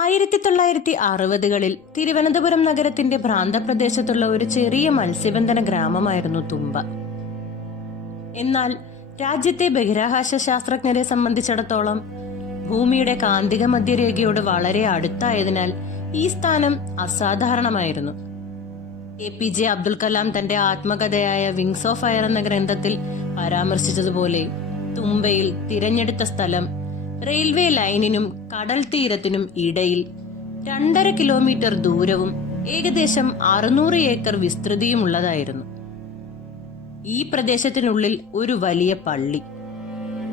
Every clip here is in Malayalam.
ആയിരത്തി തൊള്ളായിരത്തി അറുപതുകളിൽ തിരുവനന്തപുരം നഗരത്തിന്റെ ഭ്രാന്തപ്രദേശത്തുള്ള ഒരു ചെറിയ മത്സ്യബന്ധന ഗ്രാമമായിരുന്നു തുമ്പ. എന്നാൽ രാജ്യത്തെ ബഹിരാകാശ ശാസ്ത്രജ്ഞരെ സംബന്ധിച്ചിടത്തോളം ഭൂമിയുടെ കാന്തിക മധ്യരേഖയോട് വളരെ അടുത്തായതിനാൽ ഈ സ്ഥാനം അസാധാരണമായിരുന്നു. A P J Abdul Kalam തന്റെ ആത്മകഥയായ വിങ്സ് ഓഫ് ഫയർ എന്ന ഗ്രന്ഥത്തിൽ പരാമർശിച്ചതുപോലെ തുമ്പയിൽ തിരഞ്ഞെടുത്ത സ്ഥലം റെയിൽവേ ലൈനിനും കടൽ തീരത്തിനും ഇടയിൽ രണ്ടര കിലോമീറ്റർ ദൂരവും ഏകദേശം അറുന്നൂറ് ഏക്കർ വിസ്തൃതിയുമുള്ളതായിരുന്നു. ഈ പ്രദേശത്തിനുള്ളിൽ ഒരു വലിയ പള്ളി.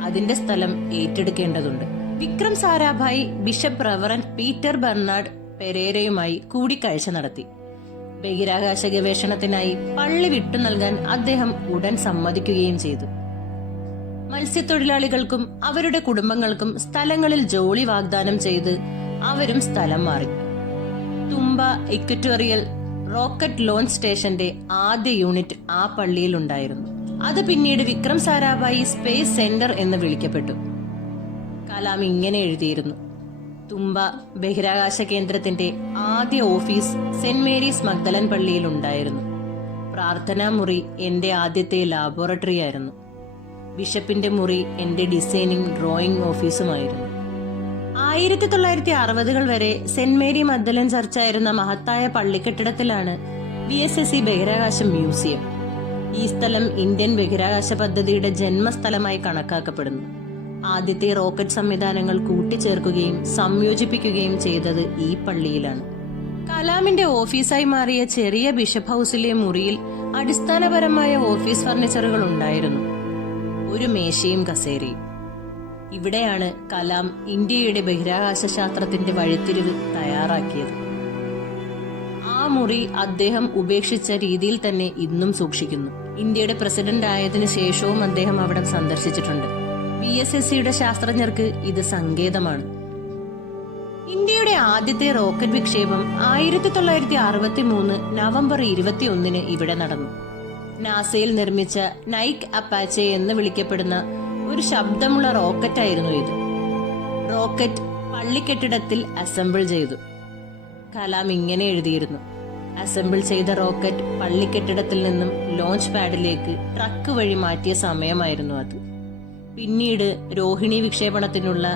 അതിന്റെ സ്ഥലം ഏറ്റെടുക്കേണ്ടതുണ്ട്. Vikram Sarabhai bishop reverend Peter Bernard പെരേരയുമായി കൂടിക്കാഴ്ച നടത്തി. ബഹിരാകാശ ഗവേഷണത്തിനായി പള്ളി വിട്ടു നൽകാൻ അദ്ദേഹം ഉടൻ സമ്മതിക്കുകയും ചെയ്തു. മത്സ്യത്തൊഴിലാളികൾക്കും അവരുടെ കുടുംബങ്ങൾക്കും സ്ഥലങ്ങളിൽ ജോലി വാഗ്ദാനം ചെയ്ത് അവരും സ്ഥലം മാറി. തുമ്പ ഇക്വറ്റോറിയൽ റോക്കറ്റ് ലോഞ്ച് സ്റ്റേഷന്റെ ആദ്യ യൂണിറ്റ് ആ പള്ളിയിൽ ഉണ്ടായിരുന്നു. അത് പിന്നീട് വിക്രം സാരാഭായി സ്പേസ് സെന്റർ എന്ന് വിളിക്കപ്പെട്ടു. കലാം ഇങ്ങനെ എഴുതിയിരുന്നു. തുമ്പ ബഹിരാകാശ കേന്ദ്രത്തിന്റെ ആദ്യ ഓഫീസ് സെന്റ് മേരീസ് മഗ്ദലൻ പള്ളിയിൽ ഉണ്ടായിരുന്നു. പ്രാർത്ഥനാ മുറി എന്റെ ആദ്യത്തെ ലാബോറട്ടറി ആയിരുന്നു. ബിഷപ്പിന്റെ മുറി എന്റെ ഡിസൈനിങ് ഡ്രോയിങ് ഓഫീസുമായിരുന്നു. ആയിരത്തി തൊള്ളായിരത്തി അറുപതുകൾ വരെ സെന്റ് മേരി മദ്ദലൻ ചർച്ചായിരുന്ന മഹത്തായ പള്ളിക്കെട്ടിടത്തിലാണ് വി എസ് എസ് സി ബഹിരാകാശ മ്യൂസിയം. ഈ സ്ഥലം ഇന്ത്യൻ ബഹിരാകാശ പദ്ധതിയുടെ ജന്മസ്ഥലമായി കണക്കാക്കപ്പെടുന്നു. ആദ്യത്തെ റോക്കറ്റ് സംവിധാനങ്ങൾ കൂട്ടിച്ചേർക്കുകയും സംയോജിപ്പിക്കുകയും ചെയ്തത് ഈ പള്ളിയിലാണ്. കലാമിന്റെ ഓഫീസായി മാറിയ ചെറിയ ബിഷപ്പ് ഹൗസിലെ മുറിയിൽ അടിസ്ഥാനപരമായ ഓഫീസ് ഫർണിച്ചറുകൾ ഉണ്ടായിരുന്നു. ഒരു മേശയും കസേരയും. ഇവിടെയാണ് കലാം ഇന്ത്യയുടെ ബഹിരാകാശ ശാസ്ത്രത്തിന്റെ വഴിത്തിരിവ് തയ്യാറാക്കിയത്. ആ മുറി അദ്ദേഹം ഉപേക്ഷിച്ച രീതിയിൽ തന്നെ ഇന്നും സൂക്ഷിക്കുന്നു. ഇന്ത്യയുടെ പ്രസിഡന്റ് ആയതിനു ശേഷവും അദ്ദേഹം അവിടെ സന്ദർശിച്ചിട്ടുണ്ട്. ബി എസ് എസ് സിയുടെ ശാസ്ത്രജ്ഞർക്ക് ഇത് സങ്കേതമാണ്. ഇന്ത്യയുടെ ആദ്യത്തെ റോക്കറ്റ് വിക്ഷേപം ആയിരത്തി തൊള്ളായിരത്തി അറുപത്തി മൂന്ന് നവംബർ ഇരുപത്തി ഒന്നിന് ഇവിടെ നടന്നു. നാസയിൽ നിർമ്മിച്ച നൈക് അപ്പാച്ചെ എന്ന് വിളിക്കപ്പെടുന്ന ഒരു ശബ്ദമുള്ള റോക്കറ്റ് ആയിരുന്നു ഇത്. റോക്കറ്റ് പള്ളിക്കെട്ടിടത്തിൽ അസംബിൾ ചെയ്തു. കലാം ഇങ്ങനെ എഴുതിയിരുന്നു. അസംബിൾ ചെയ്ത റോക്കറ്റ് പള്ളിക്കെട്ടിടത്തിൽ നിന്നും ലോഞ്ച് പാഡിലേക്ക് ട്രക്ക് വഴി മാറ്റിയ സമയമായിരുന്നു അത്. പിന്നീട് രോഹിണി വിക്ഷേപണത്തിനുള്ള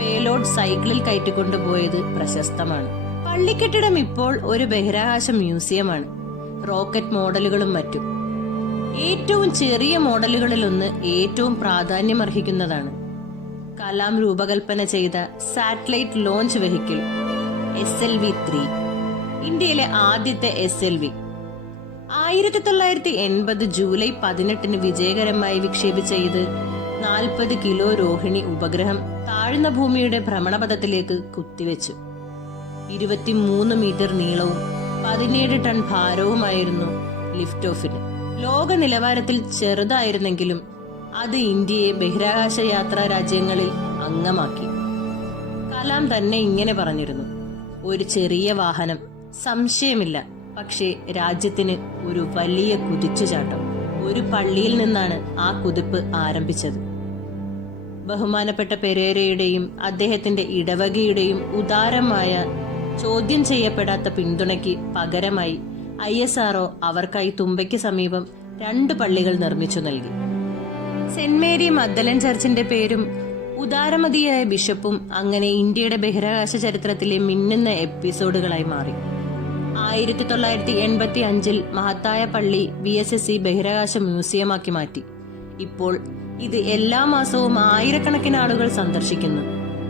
പേലോഡ് സൈക്കിളിൽ കയറ്റിക്കൊണ്ടുപോയത് പ്രശസ്തമാണ്. പള്ളിക്കെട്ടിടം ഇപ്പോൾ ഒരു ബഹിരാകാശ മ്യൂസിയമാണ് റോക്കറ്റ് മോഡലുകളും മറ്റും. ഏറ്റവും ചെറിയ മോഡലുകളിൽ ഒന്ന് ഏറ്റവും പ്രാധാന്യമർഹിക്കുന്നതാണ്. കലാം രൂപകൽപ്പന ചെയ്ത satellite launch vehicle S L V three ഇന്ത്യയിലെ ആദ്യത്തെ എസ് എൽ വി. ആയിരത്തി തൊള്ളായിരത്തി എൺപത് ജൂലൈ പതിനെട്ടിന് വിജയകരമായി വിക്ഷേപിച്ച ഇത് നാൽപ്പത് കിലോ രോഹിണി ഉപഗ്രഹം താഴ്ന്ന ഭൂമിയുടെ ഭ്രമണപഥത്തിലേക്ക് കുത്തിവെച്ചു. ഇരുപത്തിമൂന്ന് മീറ്റർ നീളവും പതിനേഴ് ടൺ ഭാരവുമായിരുന്നു ലിഫ്റ്റ് ഓഫിന്. ലോക നിലവാരത്തിൽ ചെറുതായിരുന്നെങ്കിലും അത് ഇന്ത്യയെ ബഹിരാകാശ യാത്രാ രാജ്യങ്ങളിൽ അംഗമാക്കി. കലാം തന്നെ ഇങ്ങനെ പറഞ്ഞിരുന്നു. ഒരു ചെറിയ വാഹനം സംശയമില്ല പക്ഷേ രാജ്യത്തിന് ഒരു വലിയ കുതിച്ചുചാട്ടം. ഒരു പള്ളിയിൽ നിന്നാണ് ആ കുതിപ്പ് ആരംഭിച്ചത്. ബഹുമാനപ്പെട്ട പെരേരയുടെയും അദ്ദേഹത്തിന്റെ ഇടവകയുടെയും ഉദാരമായ ചോദ്യം ചെയ്യപ്പെടാത്ത പിന്തുണയ്ക്ക് പകരമായി ഐ എസ് ആർഒ അവർക്കായി തുമ്പയ്ക്ക് സമീപം രണ്ട് പള്ളികൾ നിർമ്മിച്ചു നൽകി. സെന്റ് മേരി മദ്ദലൻ ചർച്ചിന്റെ പേരും ഉദാരമതിയായ ബിഷപ്പും അങ്ങനെ ഇന്ത്യയുടെ ബഹിരാകാശ ചരിത്രത്തിലെ മിന്നുന്ന എപ്പിസോഡുകളായി മാറി. ആയിരത്തി തൊള്ളായിരത്തി എൺപത്തി അഞ്ചിൽ മഹത്തായ പള്ളി ബി എസ് എസ് സി ബഹിരാകാശ മ്യൂസിയമാക്കി മാറ്റി. ഇപ്പോൾ ഇത് എല്ലാ മാസവും ആയിരക്കണക്കിന് ആളുകൾ സന്ദർശിക്കുന്നു.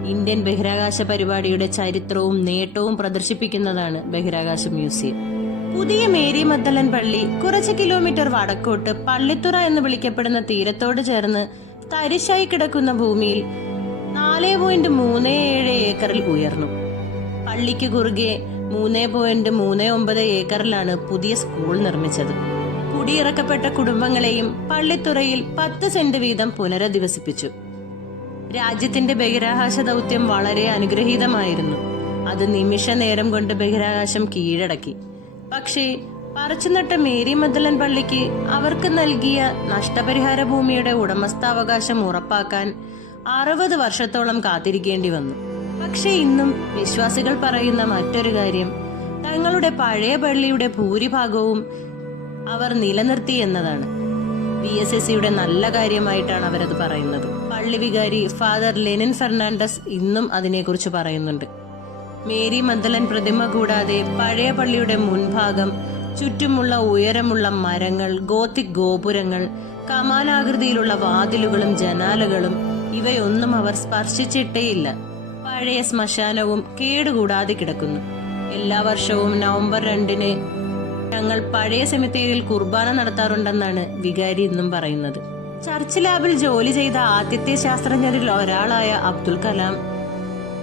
ഇന്ത്യൻ ബഹിരാകാശ പരിപാടിയുടെ ചരിത്രവും നേട്ടവും പ്രദർശിപ്പിക്കുന്നതാണ് ബഹിരാകാശ മ്യൂസിയം. പുതിയ മേരി മദ്ദലൻ പള്ളി കുറച്ച് കിലോമീറ്റർ വടക്കോട്ട് പള്ളിത്തുറ എന്ന് വിളിക്കപ്പെടുന്ന തീരത്തോട് ചേർന്ന് തരിശായി കിടക്കുന്ന ഭൂമിയിൽ നാല് പോയിന്റ് മൂന്ന് ഏഴ് ഏക്കറിൽ ഉയർന്നു. പള്ളിക്ക് കുറുകെ മൂന്ന് പോയിന്റ് മൂന്ന് ഒമ്പത് ഏക്കറിലാണ് പുതിയ സ്കൂൾ നിർമ്മിച്ചത്. കുടിയിറക്കപ്പെട്ട കുടുംബങ്ങളെയും പള്ളിത്തുറയിൽ പത്ത് സെന്റ് വീതം പുനരധിവസിപ്പിച്ചു. രാജ്യത്തിന്റെ ബഹിരാകാശ ദൗത്യം വളരെ അനുഗ്രഹീതമായിരുന്നു. അത് നിമിഷ നേരം കൊണ്ട് ബഹിരാകാശം കീഴടക്കി. പക്ഷേ പറിച്ചുനട്ട മേരി മദ്ദലൻ പള്ളിക്ക് അവർക്ക് നൽകിയ നഷ്ടപരിഹാര ഭൂമിയുടെ ഉടമസ്ഥാവകാശം ഉറപ്പാക്കാൻ അറുപത് വർഷത്തോളം കാത്തിരിക്കേണ്ടി വന്നു. പക്ഷേ ഇന്നും വിശ്വാസികൾ പറയുന്ന മറ്റൊരു കാര്യം തങ്ങളുടെ പഴയ പള്ളിയുടെ ഭൂരിഭാഗവും അവർ നിലനിർത്തി എന്നതാണ്. വി എസ് എസ് സിയുടെ നല്ല കാര്യമായിട്ടാണ് അവരത് പറയുന്നത്. പള്ളി വികാരി ഫാദർ ലെനിൻ ഫെർണാണ്ടസ് ഇന്നും അതിനെക്കുറിച്ച് പറയുന്നുണ്ട്. മേരി മന്ദലൻ പ്രതിമ കൂടാതെ പഴയ പള്ളിയുടെ മുൻഭാഗം ചുറ്റുമുള്ള ഉയരമുള്ള മരങ്ങൾ ഗോത്തിക് ഗോപുരങ്ങൾ കമാനാകൃതിയിലുള്ള വാതിലുകളും ജനാലകളും ഇവയൊന്നും അവർ സ്പർശിച്ചിട്ടേയില്ല. പഴയ ശ്മശാനവും കേടുകൂടാതെ കിടക്കുന്നു. എല്ലാ വർഷവും നവംബർ രണ്ടിന് ഞങ്ങൾ പഴയ സെമിത്തേരിയിൽ കുർബാന നടത്താറുണ്ടെന്നാണ് വികാരി എന്നും പറയുന്നത്. ചർച്ച് ലാബിൽ ജോലി ചെയ്ത ആദ്യത്തെ ശാസ്ത്രജ്ഞരിൽ ഒരാളായ അബ്ദുൽ കലാം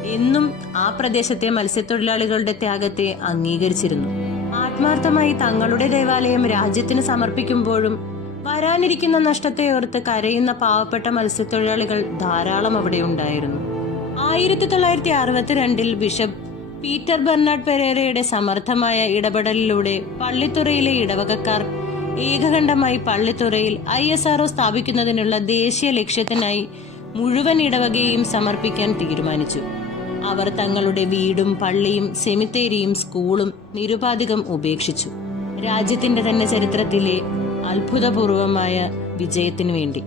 എന്നും ആ പ്രദേശത്തെ മത്സ്യത്തൊഴിലാളികളുടെ ത്യാഗത്തെ അംഗീകരിച്ചിരുന്നു. ആത്മാർത്ഥമായി തങ്ങളുടെ ദേവാലയം രാജ്യത്തിന് സമർപ്പിക്കുമ്പോഴും വരാനിരിക്കുന്ന നഷ്ടത്തെ ഓർത്ത് കരയുന്ന പാവപ്പെട്ട മത്സ്യത്തൊഴിലാളികൾ ധാരാളം അവിടെ ഉണ്ടായിരുന്നു. ആയിരത്തി തൊള്ളായിരത്തി അറുപത്തിരണ്ടിൽ ബിഷപ്പ് പീറ്റർ ബെർണാഡ് പെരേരയുടെ സമർത്ഥമായ ഇടപെടലിലൂടെ പള്ളിത്തുറയിലെ ഇടവകക്കാർ ഏകകണ്ഠമായി പള്ളിത്തുറയിൽ ഐ എസ് ആർഒ സ്ഥാപിക്കുന്നതിനുള്ള ദേശീയ ലക്ഷ്യത്തിനായി മുഴുവൻ ഇടവകയെയും സമർപ്പിക്കാൻ തീരുമാനിച്ചു. അവർ തങ്ങളുടെ വീടും പള്ളിയും സെമിത്തേരിയും സ്കൂളും നിരുപാധികം ഉപേക്ഷിച്ചു. രാജ്യത്തിന്റെ തന്നെ ചരിത്രത്തിലെ അത്ഭുതപൂർവമായ വിജയത്തിനു വേണ്ടി